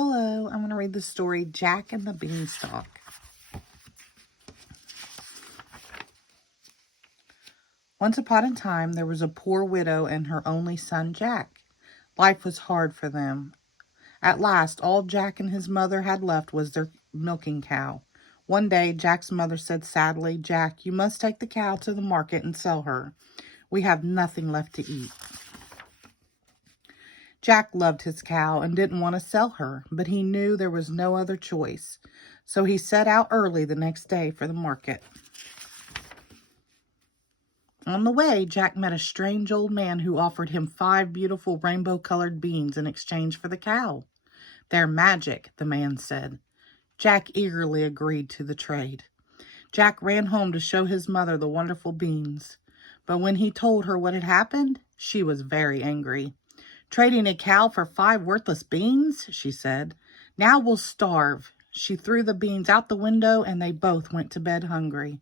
Hello, I'm going to read the story Jack and the Beanstalk. Once upon a time, there was a poor widow and her only son, Jack. Life was hard for them. At last, all Jack and his mother had left was their milking cow. One day, Jack's mother said sadly, "Jack, you must take the cow to the market and sell her. We have nothing left to eat." Jack loved his cow and didn't want to sell her, but he knew there was no other choice. So he set out early the next day for the market. On the way, Jack met a strange old man who offered him 5 beautiful rainbow-colored beans in exchange for the cow. "They're magic," the man said. Jack eagerly agreed to the trade. Jack ran home to show his mother the wonderful beans. But when he told her what had happened, she was very angry. "Trading a cow for 5 worthless beans?" she said. "Now we'll starve." She threw the beans out the window and they both went to bed hungry.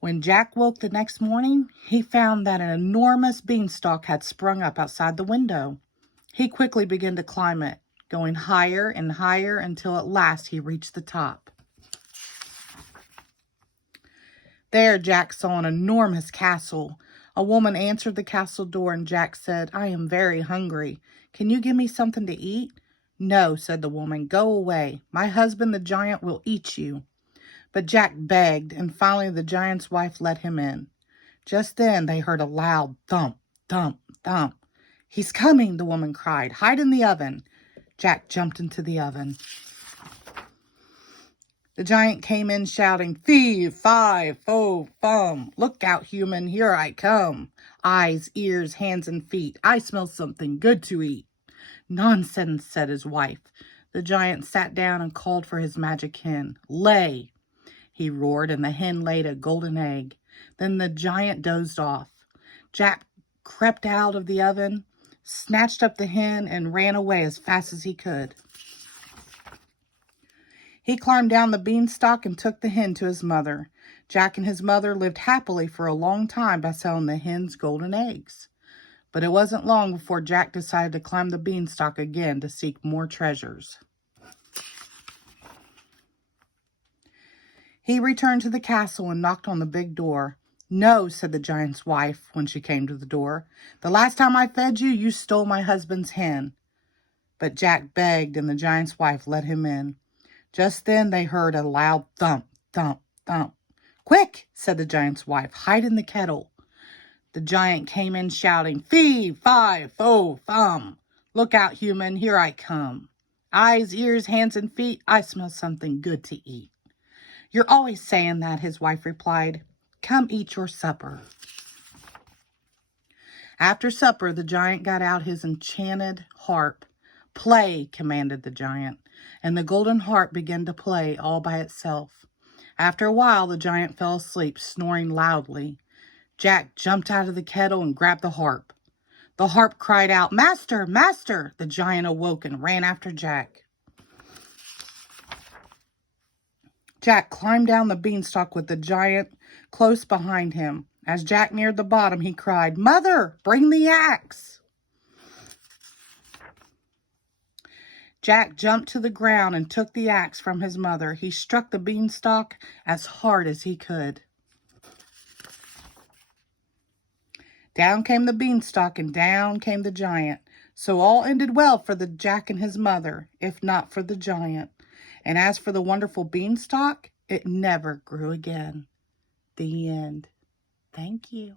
When Jack woke the next morning, he found that an enormous beanstalk had sprung up outside the window. He quickly began to climb it, going higher and higher until at last he reached the top. There, Jack saw an enormous castle. A woman answered the castle door and Jack said, "I am very hungry. Can you give me something to eat?" "No," said the woman. "Go away. My husband, the giant, will eat you." But Jack begged, and finally the giant's wife let him in. Just then they heard a loud thump, thump, thump. "He's coming," the woman cried. "Hide in the oven." Jack jumped into the oven. The giant came in shouting, "Fee, fi, fo, fum. Look out, human, here I come. Eyes, ears, hands, and feet. I smell something good to eat." "Nonsense," said his wife. The giant sat down and called for his magic hen. "Lay," he roared, and the hen laid a golden egg. Then the giant dozed off. Jack crept out of the oven, snatched up the hen, and ran away as fast as he could. He climbed down the beanstalk and took the hen to his mother. Jack and his mother lived happily for a long time by selling the hen's golden eggs. But it wasn't long before Jack decided to climb the beanstalk again to seek more treasures. He returned to the castle and knocked on the big door. "No," said the giant's wife when she came to the door. "The last time I fed you, you stole my husband's hen." But Jack begged and the giant's wife let him in. Just then they heard a loud thump, thump, thump. "Quick," said the giant's wife, "hide in the kettle." The giant came in shouting, "Fee, fi, fo, fum. Look out, human, here I come. Eyes, ears, hands, and feet. I smell something good to eat." "You're always saying that," his wife replied. "Come eat your supper." After supper, the giant got out his enchanted harp. "Play," commanded the giant, and the golden harp began to play all by itself. After a while, the giant fell asleep, snoring loudly. Jack jumped out of the kettle and grabbed the harp. The harp cried out, "Master, master!" The giant awoke and ran after Jack. Jack climbed down the beanstalk with the giant close behind him. As Jack neared the bottom, he cried, "Mother, bring the axe!" Jack jumped to the ground and took the axe from his mother. He struck the beanstalk as hard as he could. Down came the beanstalk and down came the giant. So all ended well for the Jack and his mother, if not for the giant. And as for the wonderful beanstalk, it never grew again. The end. Thank you.